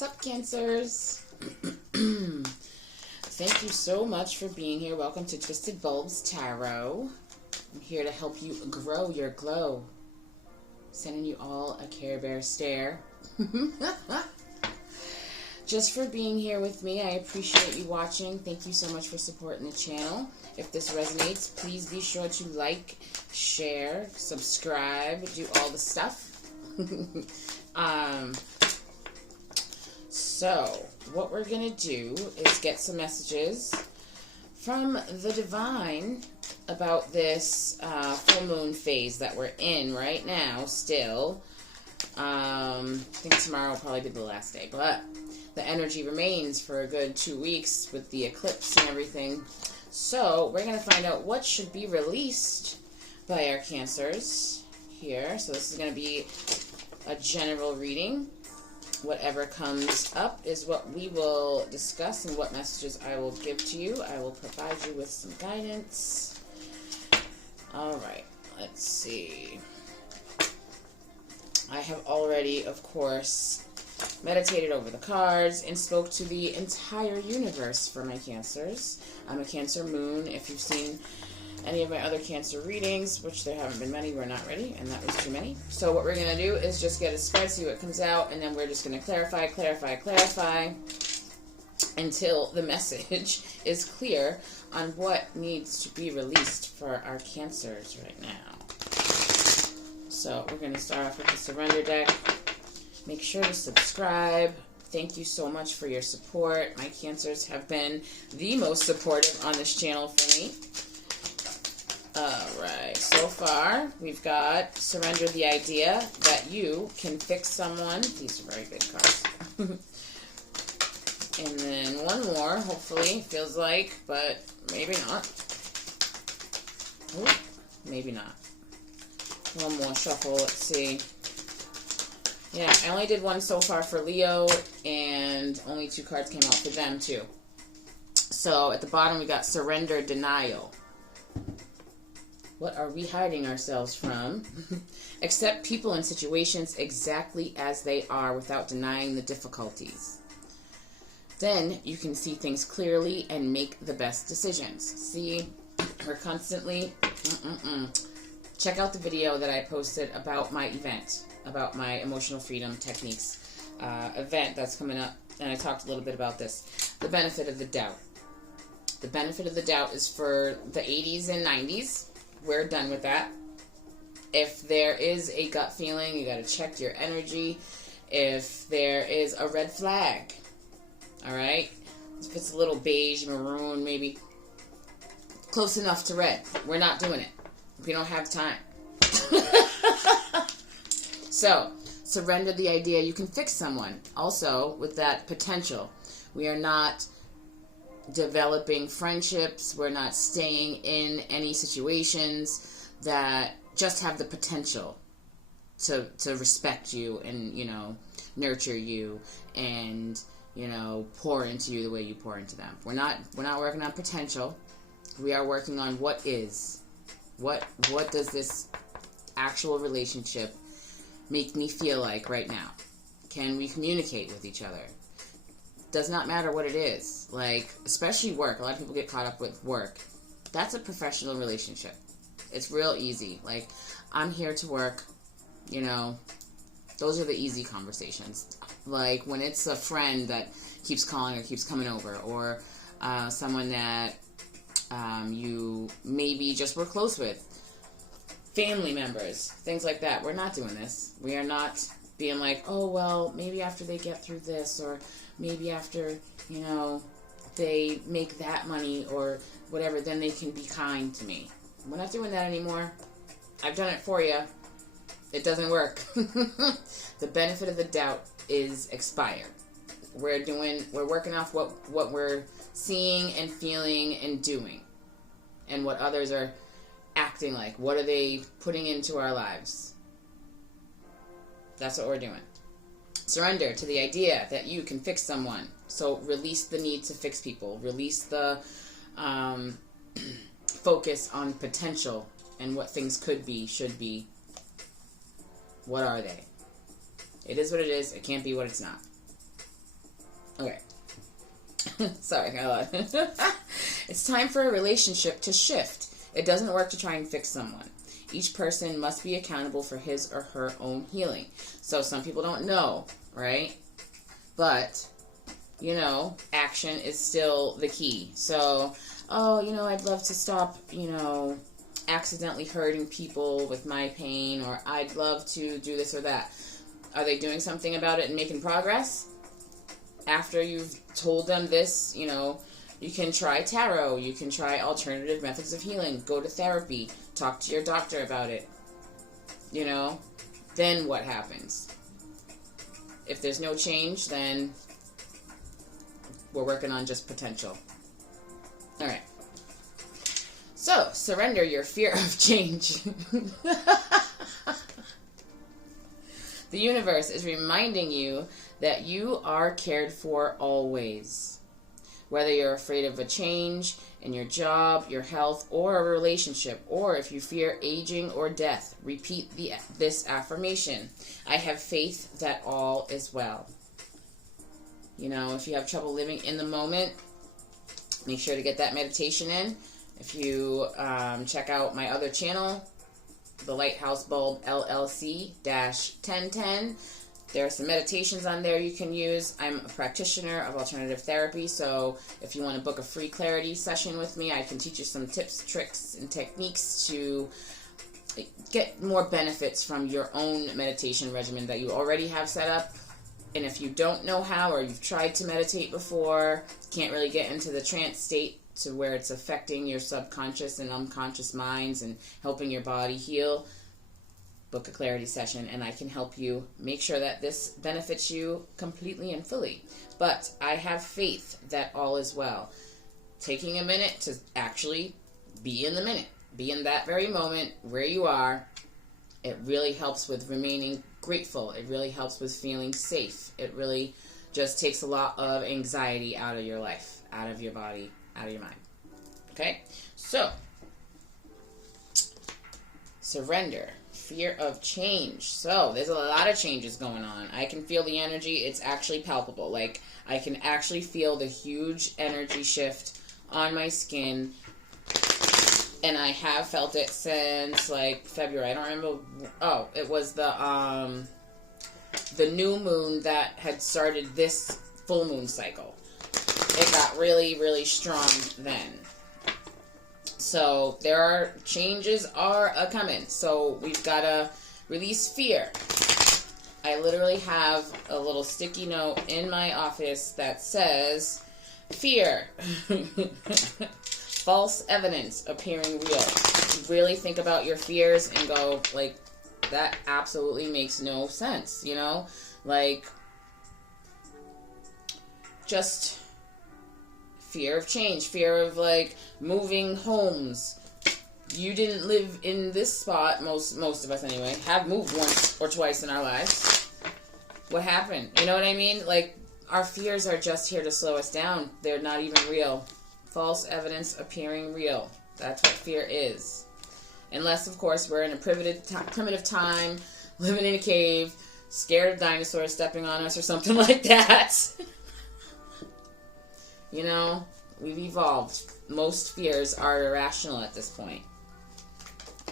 Sup, Cancers? Thank you so much for being here. Welcome to Twisted Bulbs Tarot. I'm here to help you grow your glow. Sending you all a Care Bear stare. Just for being here with me. I appreciate you watching. Thank you so much for supporting the channel. If this resonates, please be sure to like, share, subscribe, do all the stuff. So, what we're going to do is get some messages from the divine about this full moon phase that we're in right now still. I think tomorrow will probably be the last day, but the energy remains for a good 2 weeks with the eclipse and everything. So, we're going to find out what should be released by our Cancers here. So, this is going to be a general reading. Whatever comes up is what we will discuss and what messages I will give to you. I will provide you with some guidance. Alright, let's see. I have already, of course, meditated over the cards and spoke to the entire universe for my Cancers. I'm a Cancer moon. If you've seen any of my other Cancer readings, which there haven't been many, we're not ready, and that was too many. So what we're going to do is just get a spread, see what comes out, and then we're just going to clarify until the message is clear on what needs to be released for our Cancers right now. So we're going to start off with the Surrender deck. Make sure to subscribe. Thank you so much for your support. My Cancers have been the most supportive on this channel for me. Alright, so far we've got Surrender the idea that you can fix someone. These are very big cards. And then one more, hopefully, feels like, but maybe not. Ooh, maybe not. One more shuffle, let's see. Yeah, I only did one so far for Leo, and only 2 cards came out for them, too. So, at the bottom we got Surrender Denial. What are we hiding ourselves from? Accept people and situations exactly as they are without denying the difficulties. Then you can see things clearly and make the best decisions. See, we're constantly... Check out the video that I posted about my event, about my emotional freedom techniques event that's coming up. And I talked a little bit about this. The benefit of the doubt. The benefit of the doubt is for the 80s and 90s. We're done with that. If there is a gut feeling, you got to check your energy. If there is a red flag, all right? If it's a little beige, maroon, maybe close enough to red, we're not doing it. We don't have time. So, surrender the idea you can fix someone. Also, with that potential, we are not developing friendships. We're not staying in any situations that just have the potential to respect you and, you know, nurture you and, you know, pour into you the way you pour into them. We're not working on potential. We are working on what is. What does this actual relationship make me feel like right now? Can we communicate with each other? Does not matter what it is. Like, especially work. A lot of people get caught up with work. That's a professional relationship. It's real easy. Like, I'm here to work. You know, those are the easy conversations. Like, when it's a friend that keeps calling or keeps coming over, or someone that you maybe just were close with. Family members. Things like that. We're not doing this. We are not being like, oh, well, maybe after they get through this, or maybe after, you know, they make that money or whatever, then they can be kind to me. We're not doing that anymore. I've done it for you. It doesn't work. The benefit of the doubt is expired. We're working off what we're seeing and feeling and doing, and what others are acting like. What are they putting into our lives? That's what we're doing. Surrender to the idea that you can fix someone. So release the need to fix people. Release the focus on potential and what things could be, should be. What are they? It is what it is. It can't be what it's not. Okay. Sorry, hold on. It's time for a relationship to shift. It doesn't work to try and fix someone. Each person must be accountable for his or her own healing. So some people don't know, right? But, you know, action is still the key. So, oh, you know, I'd love to stop, you know, accidentally hurting people with my pain, or I'd love to do this or that. Are they doing something about it and making progress? After you've told them this, you know, you can try tarot, you can try alternative methods of healing, go to therapy, talk to your doctor about it, you know, then what happens? If there's no change, then we're working on just potential. All right. So, surrender your fear of change. The universe is reminding you that you are cared for always. Whether you're afraid of a change in your job, your health, or a relationship, or if you fear aging or death, repeat this affirmation. I have faith that all is well. You know, if you have trouble living in the moment, make sure to get that meditation in. If you check out my other channel, the Lighthouse Bulb LLC-1010, there are some meditations on there you can use. I'm a practitioner of alternative therapy, so if you want to book a free clarity session with me, I can teach you some tips, tricks, and techniques to get more benefits from your own meditation regimen that you already have set up. And if you don't know how, or you've tried to meditate before, can't really get into the trance state to where it's affecting your subconscious and unconscious minds and helping your body heal, book a clarity session and I can help you make sure that this benefits you completely and fully. But I have faith that all is well. Taking a minute to actually be in the minute, be in that very moment where you are, it really helps with remaining grateful. It really helps with feeling safe. It really just takes a lot of anxiety out of your life, out of your body, out of your mind. Okay? So, surrender. Fear of change. So, there's a lot of changes going on. I can feel the energy. It's actually palpable. Like, I can actually feel the huge energy shift on my skin. And I have felt it since, like, February. I don't remember. Oh, it was the new moon that had started this full moon cycle. It got really, really strong then. So there are changes are a-coming. So we've got to release fear. I literally have a little sticky note in my office that says, fear. False evidence appearing real. Really think about your fears and go, like, that absolutely makes no sense, you know? Like, just fear of change, fear of, like, moving homes. You didn't live in this spot, most of us anyway, have moved once or twice in our lives. What happened? You know what I mean? Like, our fears are just here to slow us down. They're not even real. False evidence appearing real. That's what fear is. Unless, of course, we're in a primitive time, living in a cave, scared of dinosaurs stepping on us or something like that. You know, we've evolved. Most fears are irrational at this point.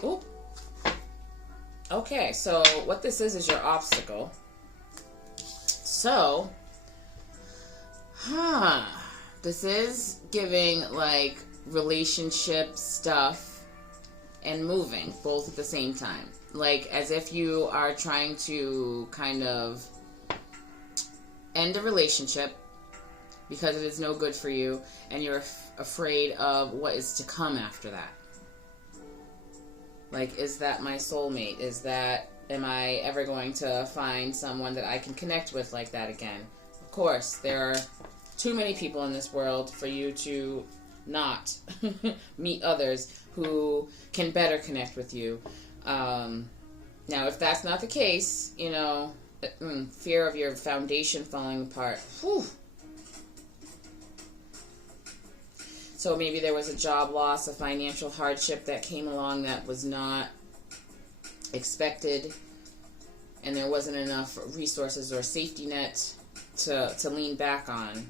Ooh. Okay, so what this is your obstacle. So, this is giving, like, relationship stuff and moving both at the same time. Like, as if you are trying to kind of end a relationship because it is no good for you, and you're afraid of what is to come after that. Like, is that my soulmate? Am I ever going to find someone that I can connect with like that again? Of course, there are too many people in this world for you to not meet others who can better connect with you. Now, if that's not the case, you know, fear of your foundation falling apart. Whew. So maybe there was a job loss, a financial hardship that came along that was not expected, and there wasn't enough resources or safety net to lean back on.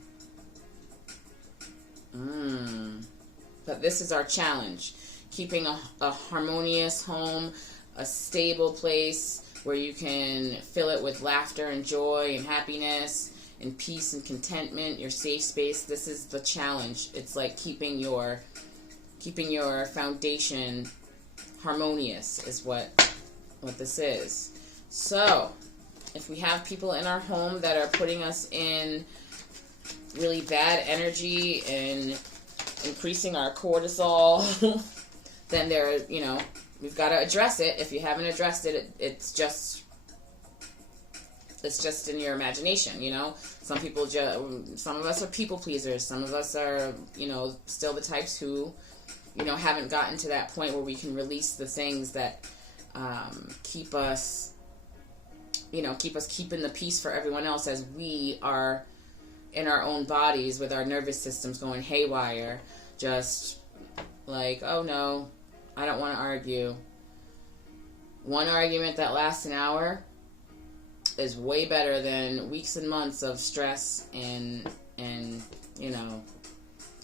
But this is our challenge. Keeping a harmonious home, a stable place where you can fill it with laughter and joy and happiness and peace and contentment, your safe space. This is the challenge. It's like keeping your foundation harmonious is what this is. So, if we have people in our home that are putting us in really bad energy and increasing our cortisol, then we've got to address it. If you haven't addressed it, it's just in your imagination, Some of us are people pleasers. Some of us are, still the types who, haven't gotten to that point where we can release the things that keep us keeping the peace for everyone else, as we are in our own bodies with our nervous systems going haywire, just like, oh no, I don't want to argue. One argument that lasts an hour is way better than weeks and months of stress and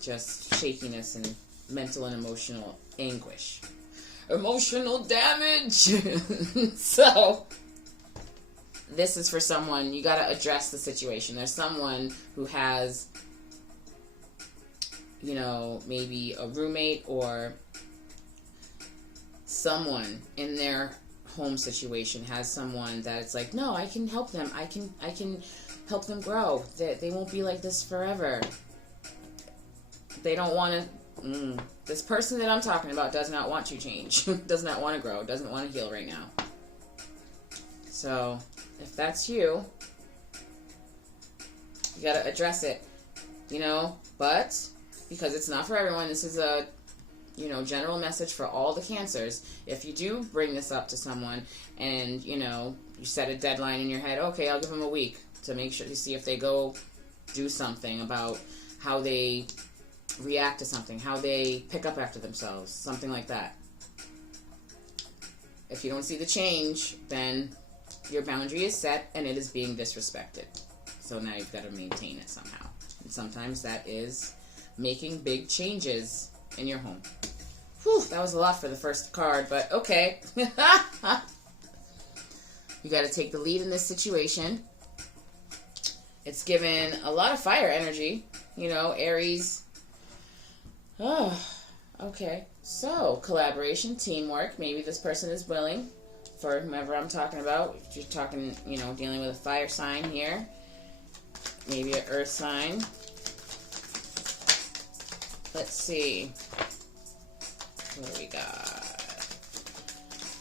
just shakiness and mental and emotional anguish. Emotional damage! So, this is for someone, you got to address the situation. There's someone who has, maybe a roommate or someone in their home situation has someone that it's like, no, I can help them. I can help them grow. They won't be like this forever. They don't want to. This person that I'm talking about does not want to change. Does not want to grow. Doesn't want to heal right now. So, if that's you, you got to address it. But because it's not for everyone, this is a general message for all the Cancers. If you do bring this up to someone and, you set a deadline in your head, okay, I'll give them a week to make sure to see if they go do something about how they react to something, how they pick up after themselves, something like that. If you don't see the change, then your boundary is set and it is being disrespected. So now you've got to maintain it somehow. And sometimes that is making big changes in your home. Whew, that was a lot for the first card, but okay. You got to take the lead in this situation. It's given a lot of fire energy, Aries. Oh, okay. So, collaboration, teamwork. Maybe this person is willing for whomever I'm talking about. If you're talking, dealing with a fire sign here. Maybe an earth sign. Let's see. What do we got?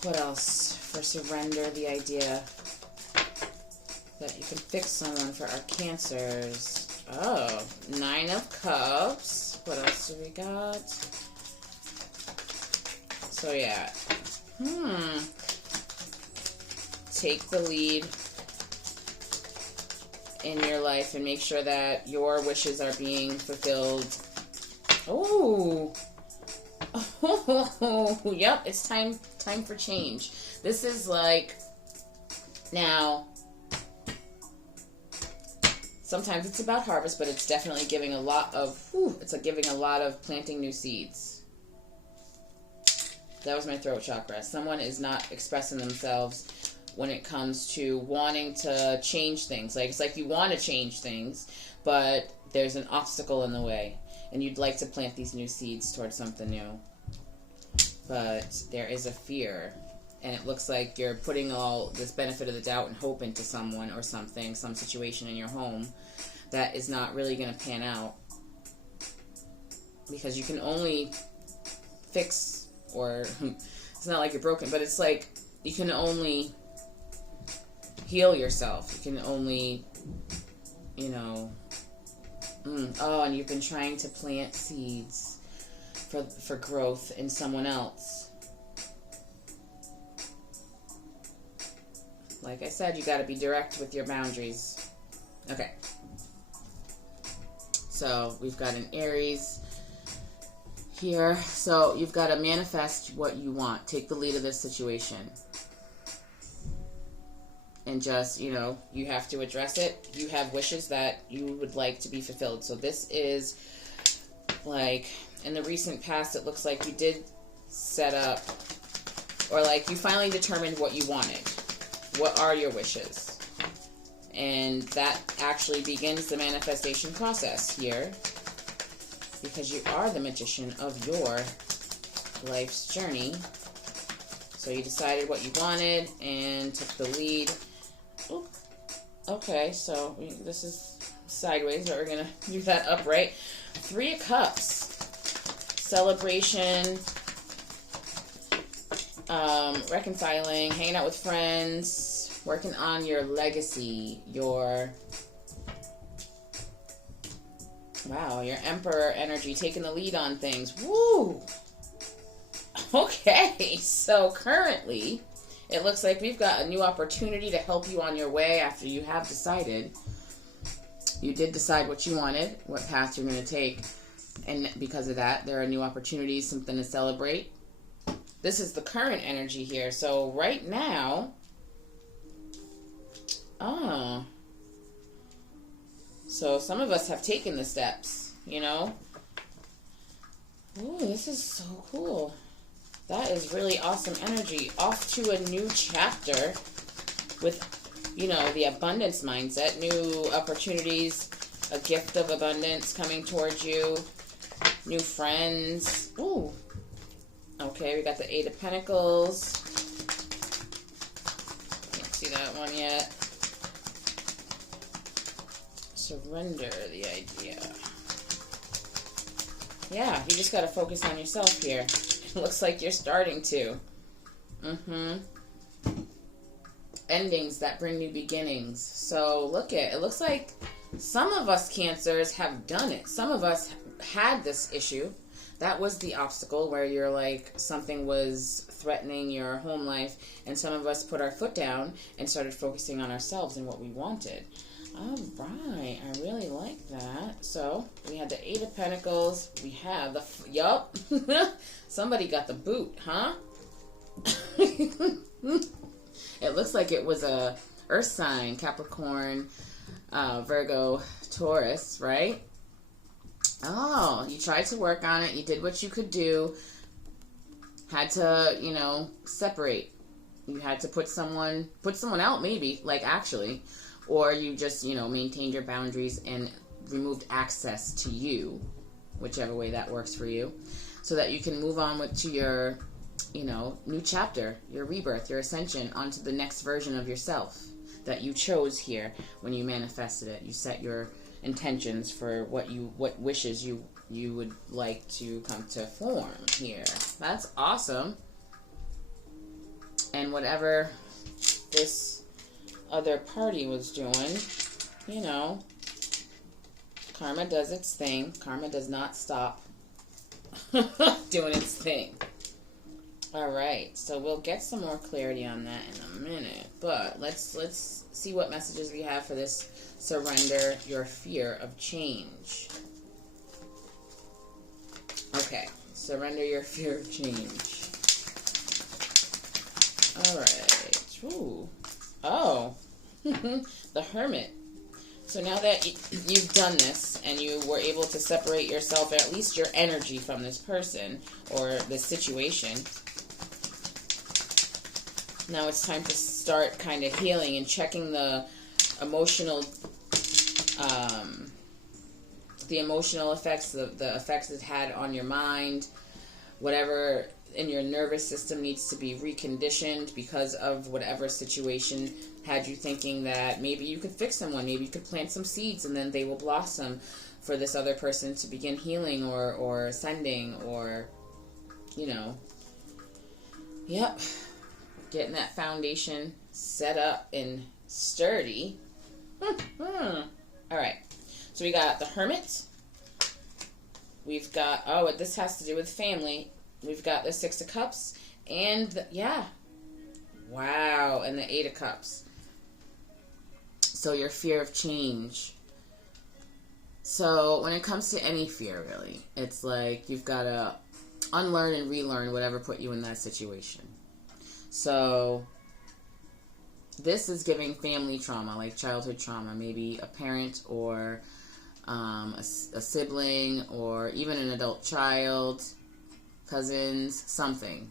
What else? For surrender, the idea that you can fix someone for our Cancers. Oh, 9 of Cups. What else do we got? So, yeah. Take the lead in your life and make sure that your wishes are being fulfilled. Oh, yep, it's time for change. This is like, now, sometimes it's about harvest, but it's definitely giving a lot of, giving a lot of planting new seeds. That was my throat chakra. Someone is not expressing themselves when it comes to wanting to change things. Like, it's like you want to change things, but there's an obstacle in the way. And you'd like to plant these new seeds towards something new. But there is a fear. And it looks like you're putting all this benefit of the doubt and hope into someone or something, some situation in your home that is not really going to pan out. Because you can only fix, or it's not like you're broken, but it's like you can only heal yourself. You can only, and you've been trying to plant seeds for growth in someone else. Like I said, you got to be direct with your boundaries. Okay. So we've got an Aries here. So you've got to manifest what you want. Take the lead of this situation. and just, you know, you have to address it. You have wishes that you would like to be fulfilled. So this is like, in the recent past, it looks like you did set up, or like you finally determined what you wanted. What are your wishes? And that actually begins the manifestation process here, because you are the magician of your life's journey. So you decided what you wanted and took the lead. Oop. Okay, so this is sideways, but we're going to do that upright. 3 of Cups. Celebration. Reconciling. Hanging out with friends. Working on your legacy. Your... Wow, your Emperor energy. Taking the lead on things. Woo! Okay, so currently, it looks like we've got a new opportunity to help you on your way after you have decided. You did decide what you wanted, what path you're going to take, and because of that, there are new opportunities, something to celebrate. This is the current energy here, so right now, so some of us have taken the steps, you know? Ooh, this is so cool. That is really awesome energy. Off to a new chapter with, you know, the abundance mindset. New opportunities, a gift of abundance coming towards you. New friends. Ooh. Okay, we got the 8 of Pentacles. Can't see that one yet. Surrender the idea. Yeah, you just got to focus on yourself here. Looks like you're starting to. Endings that bring new beginnings. So look it looks like some of us Cancers have done it. Some of us had this issue. That was the obstacle where you're like, something was threatening your home life, and some of us put our foot down and started focusing on ourselves and what we wanted. All right, I really like that. So we had the 8 of Pentacles. We have the yup. Somebody got the boot, huh? It looks like it was a Earth sign, Capricorn, Virgo, Taurus, right? Oh, you tried to work on it. You did what you could do. Had to, you know, separate. You had to put someone out, maybe, like actually. Or you just, you know, maintained your boundaries and removed access to you, whichever way that works for you, so that you can move on to your, you know, new chapter, your rebirth, your ascension, onto the next version of yourself that you chose here when you manifested it. You set your intentions for what wishes you would like to come to form here. That's awesome. And whatever this other party was doing, you know, karma does its thing. Karma does not stop doing its thing. All right, so we'll get some more clarity on that in a minute, but let's see what messages we have for this surrender your fear of change. Okay, surrender your fear of change. All right. Ooh. Oh, the Hermit. So now that you've done this and you were able to separate yourself, or at least your energy, from this person or this situation, now it's time to start kind of healing and checking the emotional effects, the effects it had on your mind, whatever in your nervous system needs to be reconditioned because of whatever situation had you thinking that maybe you could fix someone, maybe you could plant some seeds and then they will blossom for this other person to begin healing or ascending, or, you know, yep, getting that foundation set up and sturdy. All right, so we got the Hermit. We've got, oh, this has to do with family. We've got the 6 of Cups and wow, and the 8 of Cups. So your fear of change. So when it comes to any fear, really, it's like you've got to unlearn and relearn whatever put you in that situation. So this is giving family trauma, like childhood trauma, maybe a parent or a sibling or even an adult child, cousins, something.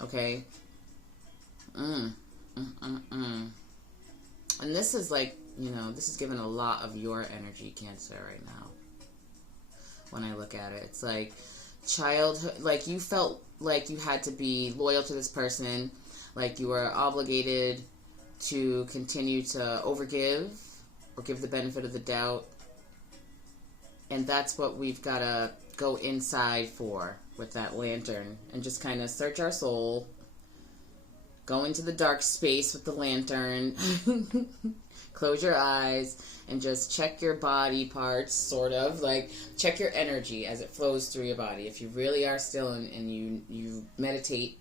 Okay? And this is like, you know, this is giving a lot of your energy, Cancer, right now. When I look at it, it's like childhood, like you felt like you had to be loyal to this person, like you were obligated to continue to overgive or give the benefit of the doubt. And that's what we've got to go inside for with that lantern and just kind of search our soul. Go into the dark space with the lantern. Close your eyes and just check your body parts, sort of. Like, check your energy as it flows through your body. If you really are still and you meditate,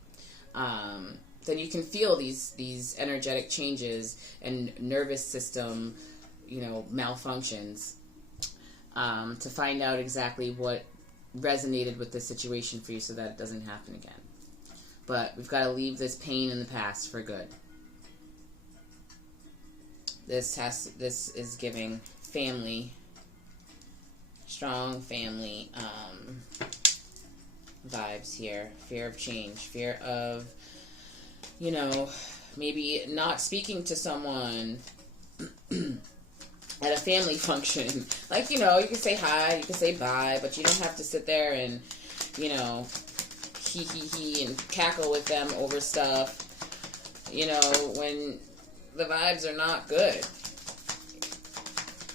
then you can feel these energetic changes and nervous system, you know, malfunctions, to find out exactly what resonated with the situation for you so that it doesn't happen again. But we've got to leave this pain in the past for good. This is giving family, strong family vibes here. Fear of change, fear of, you know, maybe not speaking to someone at a family function. Like, you know, you can say hi, you can say bye, but you don't have to sit there and, you know, he and cackle with them over stuff, you know, when the vibes are not good.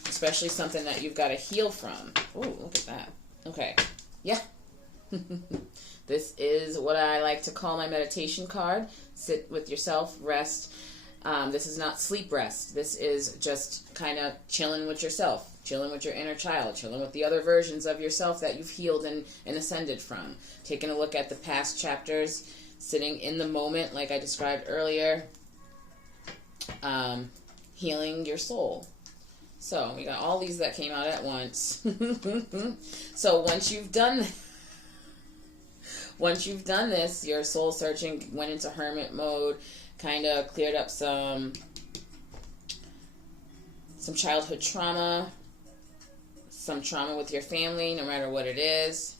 Especially something that you've got to heal from. Ooh, look at that. Okay. Yeah. This is what I like to call my meditation card. Sit with yourself, rest. This is not sleep rest. This is just kind of chilling with yourself, chilling with your inner child, chilling with the other versions of yourself that you've healed and ascended from. Taking a look at the past chapters, sitting in the moment like I described earlier, healing your soul. So we got all these that came out at once. So once you've done this, your soul searching went into hermit mode, kind of cleared up some childhood trauma, some trauma with your family, no matter what it is.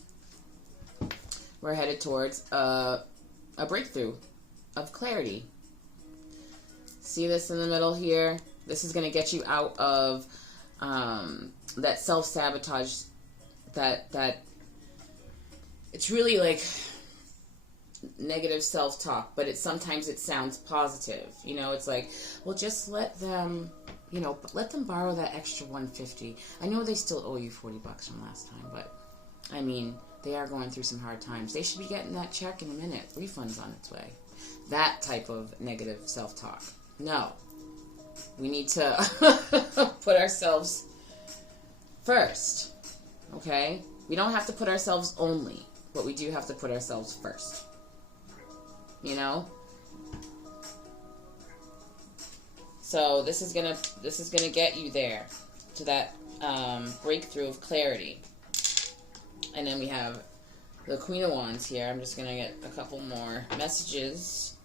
We're headed towards a breakthrough of clarity. See this in the middle here? This is going to get you out of that self-sabotage, that it's really like negative self-talk, but sometimes it sounds positive. You know, it's like, well, just let them, you know, let them borrow that extra $150. I know they still owe you $40 from last time, but I mean, they are going through some hard times. They should be getting that check in a minute. Refund's on its way. That type of negative self-talk. No. We need to put ourselves first. Okay? We don't have to put ourselves only, but we do have to put ourselves first. You know? So this is gonna get you there to that breakthrough of clarity. And then we have the Queen of Wands here. I'm just gonna get a couple more messages,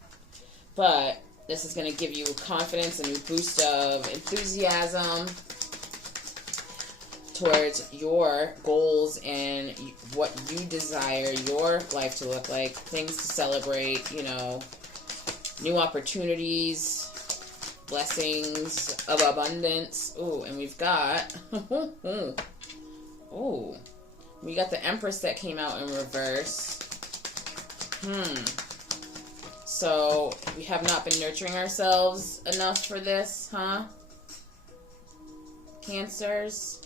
but this is gonna give you confidence, a new boost of enthusiasm towards your goals and what you desire your life to look like, things to celebrate, you know, new opportunities, blessings of abundance. Ooh, and we've got, ooh, we got the Empress that came out in reverse. So we have not been nurturing ourselves enough for this, huh? Cancers.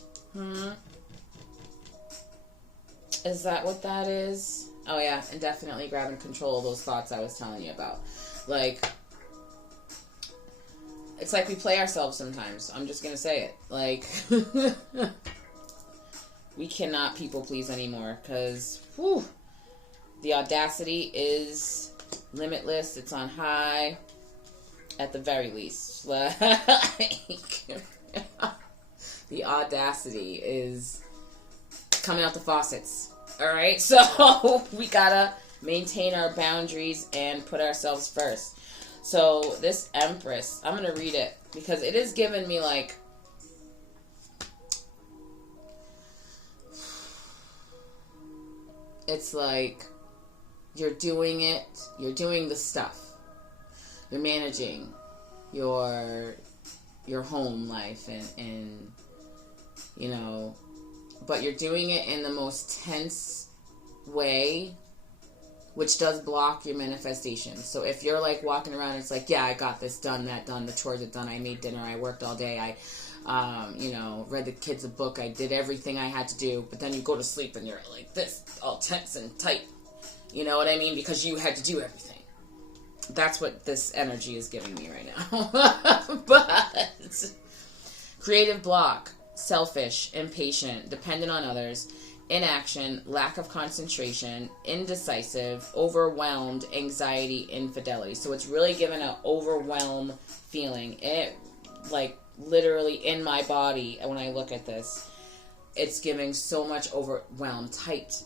Is that what that is? Oh yeah, and definitely grabbing control of those thoughts I was telling you about. Like, it's like we play ourselves sometimes. I'm just gonna say it. Like, we cannot people please anymore, because, whew, the audacity is limitless. It's on high, at the very least. Like, the audacity is coming out the faucets. Alright, so we gotta maintain our boundaries and put ourselves first. So this Empress, I'm going to read it because it is giving me like, it's like you're doing it, you're doing the stuff. You're managing your home life and you know, but you're doing it in the most tense way, which does block your manifestation. So if you're like walking around, it's like, yeah, I got this done, that done, the chores are done, I made dinner, I worked all day, I you know, read the kids a book, I did everything I had to do, but then you go to sleep and you're like this, all tense and tight. You know what I mean? Because you had to do everything. That's what this energy is giving me right now. But creative block, selfish, impatient, dependent on others, inaction, lack of concentration, indecisive, overwhelmed, anxiety, infidelity. So it's really given an overwhelm feeling. It, like, literally in my body, when I look at this, it's giving so much overwhelm, tight,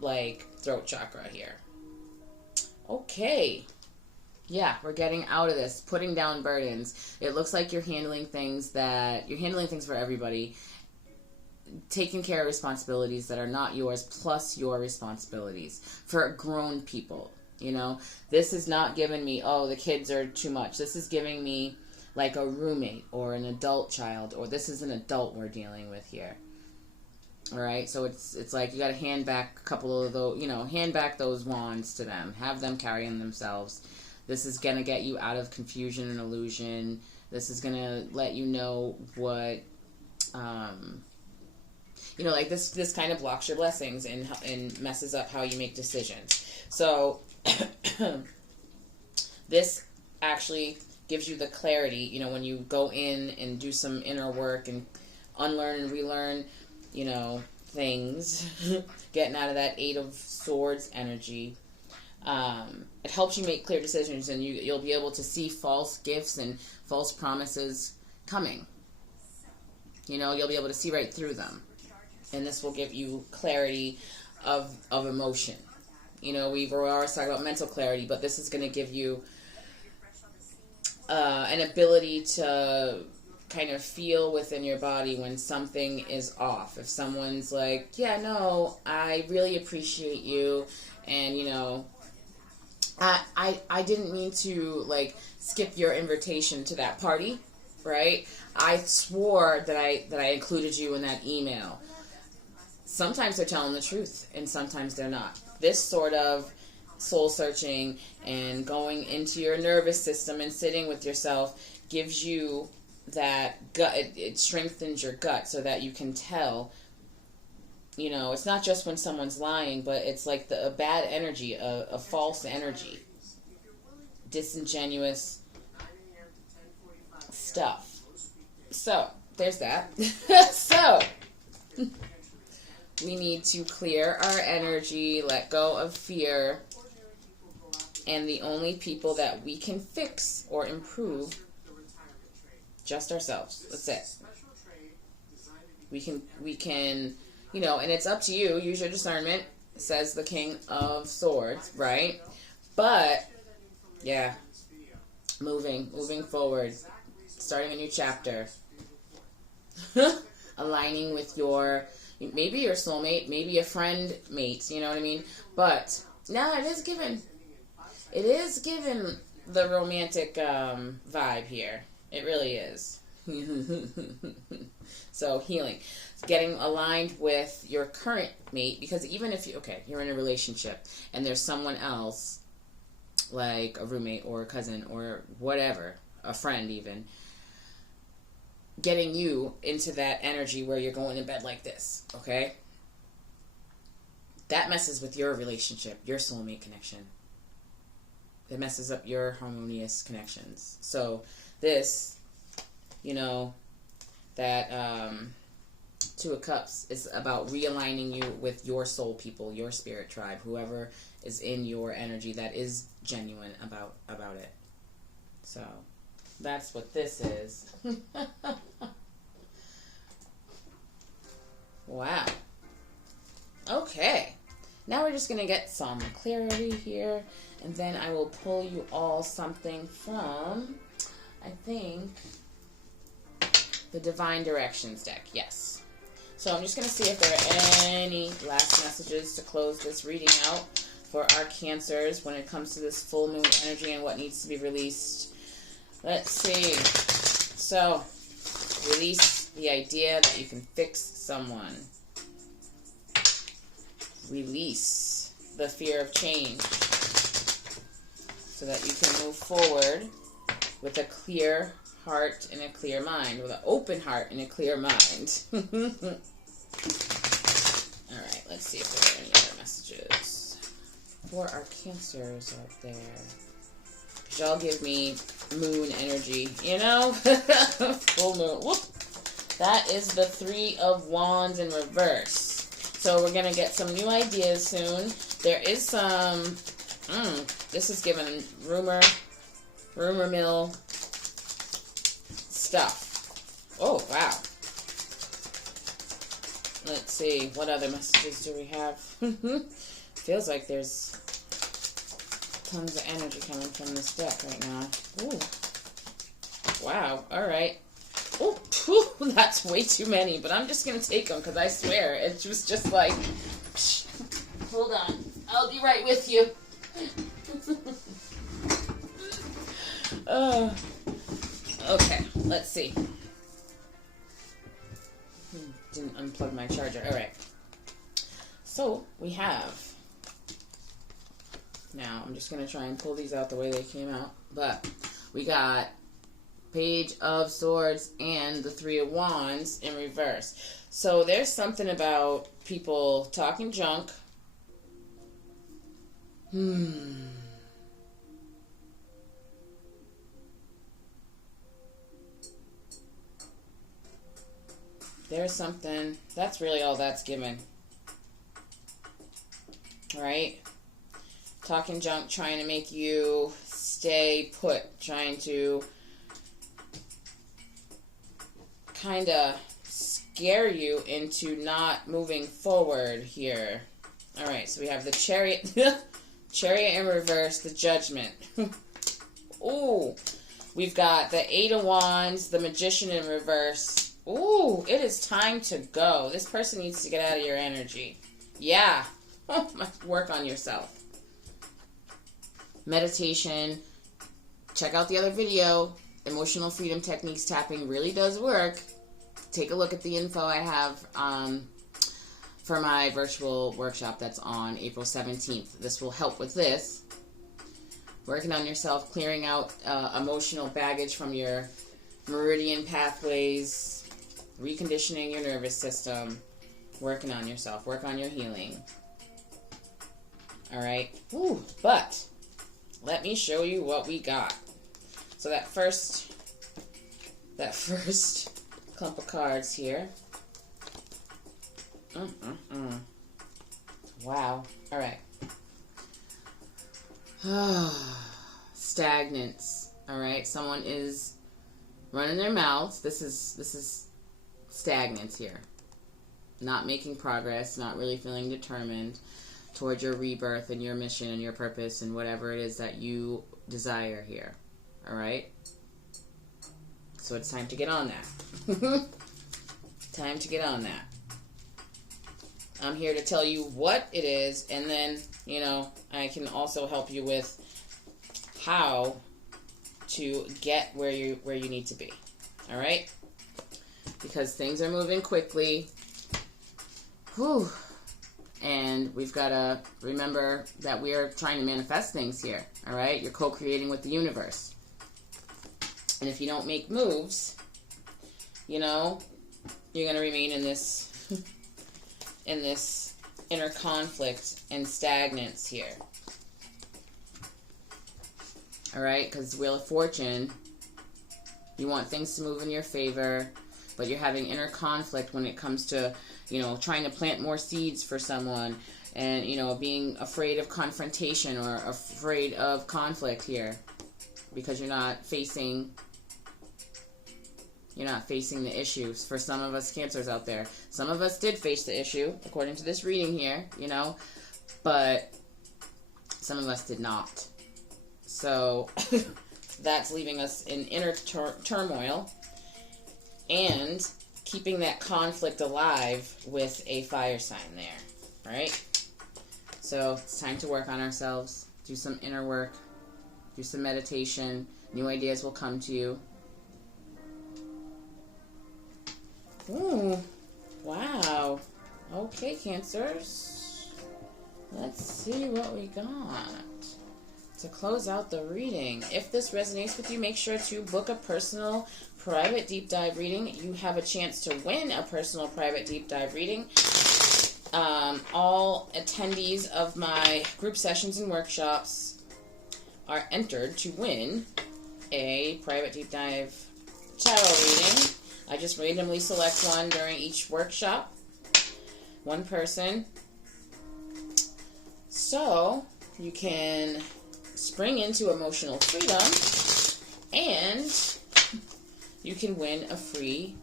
like, throat chakra here. Okay. Yeah, we're getting out of this, putting down burdens. It looks like you're handling things for everybody, taking care of responsibilities that are not yours, plus your responsibilities for grown people. You know, this is not giving me, oh, the kids are too much. This is giving me like a roommate or an adult child, or this is an adult we're dealing with here. All right, so it's like you got to hand back a couple of those, you know, hand back those wands to them, have them carry them themselves. This is going to get you out of confusion and illusion. This is going to let you know what, you know, like this kind of blocks your blessings and messes up how you make decisions. So this actually gives you the clarity, you know, when you go in and do some inner work and unlearn and relearn, you know, things, getting out of that Eight of Swords energy. It helps you make clear decisions, and you'll be able to see false gifts and false promises coming. You know, you'll be able to see right through them. And this will give you clarity of emotion. You know, we're always talking about mental clarity, but this is going to give you an ability to kind of feel within your body when something is off. If someone's like, yeah, no, I really appreciate you, and, you know, I didn't mean to, like, skip your invitation to that party, right? I swore that I included you in that email. Sometimes they're telling the truth, and sometimes they're not. This sort of soul searching and going into your nervous system and sitting with yourself gives you that gut. It strengthens your gut so that you can tell. You know, it's not just when someone's lying, but it's like a bad energy, a false energy, disingenuous stuff. So, there's that. So, we need to clear our energy, let go of fear, and the only people that we can fix or improve, just ourselves. That's it. We can, you know, and it's up to you. Use your discernment, says the King of Swords, right? But, yeah, moving forward, starting a new chapter, aligning with maybe your soulmate, maybe a friend mate, you know what I mean? But, no, it is given the romantic vibe here. It really is. So, healing. Getting aligned with your current mate, because even if you're in a relationship and there's someone else, like a roommate or a cousin or whatever, a friend even, getting you into that energy where you're going to bed like this, okay? That messes with your relationship, your soulmate connection. It messes up your harmonious connections. So this, you know, that Two of Cups is about realigning you with your soul people, your spirit tribe, whoever is in your energy that is genuine about it. So that's what this is. Wow. Okay. Now we're just going to get some clarity here, and then I will pull you all something from, I think, the Divine Directions deck. Yes. So I'm just going to see if there are any last messages to close this reading out for our Cancers when it comes to this full moon energy and what needs to be released. Let's see. So, release the idea that you can fix someone. Release the fear of change so that you can move forward with a clear heart and a clear mind, with an open heart and a clear mind. Alright, let's see if there are any other messages for our Cancers out there. Because y'all give me moon energy, you know? Full moon. Whoop. That is the Three of Wands in reverse. So we're going to get some new ideas soon. There is some, this is given rumor mill stuff. Oh, wow. Let's see, what other messages do we have? Feels like there's tons of energy coming from this deck right now. Ooh. Wow, alright. Oh, that's way too many, but I'm just going to take them because I swear it was just like, psh, hold on, I'll be right with you. Okay, let's see. Didn't unplug my charger. Alright. So, we have, now I'm just going to try and pull these out the way they came out, but we got Page of Swords and the Three of Wands in reverse. So there's something about people talking junk. There's something, that's really all that's given. Right? Talking junk, trying to make you stay put, trying to kind of scare you into not moving forward here. Alright, so we have the Chariot. Chariot in reverse, the Judgment. Ooh. We've got the Eight of Wands, the Magician in reverse. Ooh, it is time to go. This person needs to get out of your energy. Yeah. Work on yourself. Meditation. Check out the other video. Emotional freedom techniques tapping really does work. Take a look at the info I have for my virtual workshop that's on April 17th. This will help with this. Working on yourself, clearing out emotional baggage from your meridian pathways, reconditioning your nervous system, working on yourself, work on your healing. Alright? Ooh, but let me show you what we got. So that first clump of cards here. Wow. All right. Stagnance. All right. Someone is running their mouths. This is stagnance here. Not making progress. Not really feeling determined toward your rebirth and your mission and your purpose and whatever it is that you desire here. All right. So it's time to get on that. Time to get on that. I'm here to tell you what it is, and then, you know, I can also help you with how to get where you need to be. All right? Because things are moving quickly. Whew. And we've got to remember that we are trying to manifest things here. All right? You're co-creating with the universe. And if you don't make moves, you know, you're going to remain in this inner conflict and stagnance here. All right? Because Wheel of Fortune, you want things to move in your favor, but you're having inner conflict when it comes to, you know, trying to plant more seeds for someone and, you know, being afraid of confrontation or afraid of conflict here because you're not facing the issues. For some of us Cancers out there, some of us did face the issue, according to this reading here, you know, but some of us did not. So that's leaving us in inner turmoil and keeping that conflict alive with a fire sign there, right? So it's time to work on ourselves, do some inner work, do some meditation. New ideas will come to you. Ooh, wow. Okay, Cancers. Let's see what we got. To close out the reading, if this resonates with you, make sure to book a personal private deep dive reading. You have a chance to win a personal private deep dive reading. All attendees of my group sessions and workshops are entered to win a private deep dive tarot reading. I just randomly select one during each workshop. One person. So you can spring into emotional freedom and you can win a free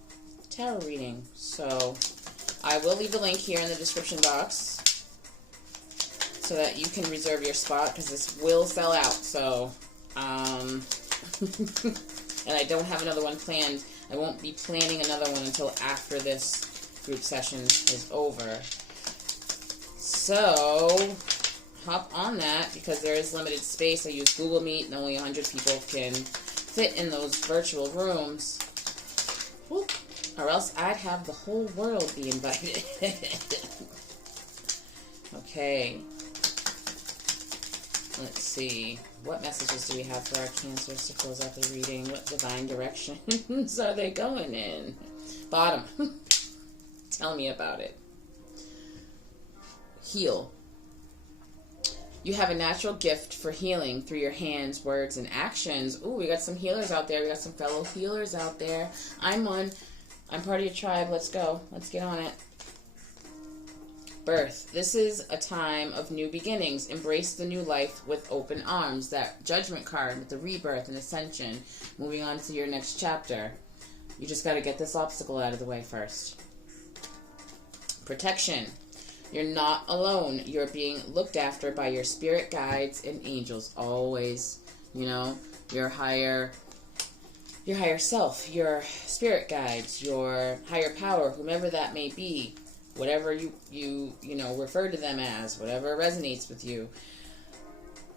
tarot reading. So I will leave the link here in the description box so that you can reserve your spot, because this will sell out. So and I don't have another one planned. I won't be planning another one until after this group session is over. So hop on that, because there is limited space. I use Google Meet and only 100 people can fit in those virtual rooms. Whoop. Or else I'd have the whole world be invited. Okay. Let's see. What messages do we have for our Cancers to close out the reading? What divine directions are they going in? Bottom. Tell me about it. Heal. You have a natural gift for healing through your hands, words, and actions. Ooh, we got some healers out there. We got some fellow healers out there. I'm part of your tribe. Let's go. Let's get on it. Birth. This is a time of new beginnings. Embrace the new life with open arms. That Judgment card with the rebirth and ascension. Moving on to your next chapter. You just got to get this obstacle out of the way first. Protection. You're not alone. You're being looked after by your spirit guides and angels. Always, you know, your higher self, your spirit guides, your higher power, whomever that may be, whatever you refer to them as, whatever resonates with you.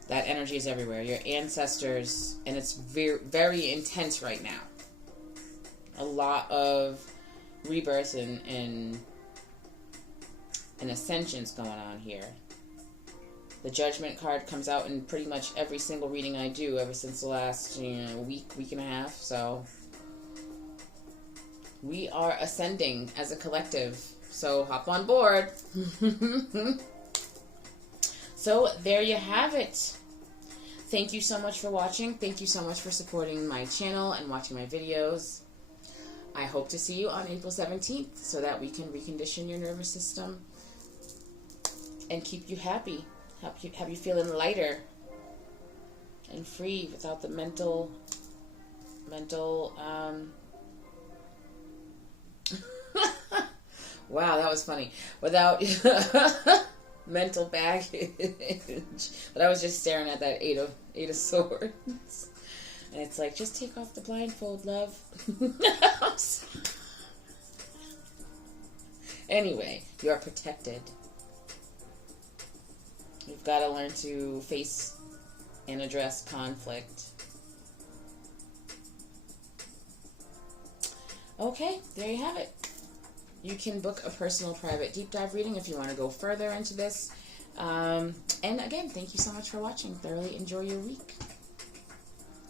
That energy is everywhere. Your ancestors, and it's very, very intense right now. A lot of rebirth and ascensions going on here. The Judgment card comes out in pretty much every single reading I do ever since the last week and a half. So we are ascending as a collective. So hop on board. So there you have it. Thank you so much for watching. Thank you so much for supporting my channel and watching my videos. I hope to see you on April 17th so that we can recondition your nervous system and keep you happy. Have you feeling lighter and free without the mental wow, that was funny. Without mental baggage. But I was just staring at that eight of swords. And it's like, just take off the blindfold, love. Anyway, you are protected. You've got to learn to face and address conflict. Okay, there you have it. You can book a personal private deep dive reading if you want to go further into this. And again, thank you so much for watching. Thoroughly enjoy your week.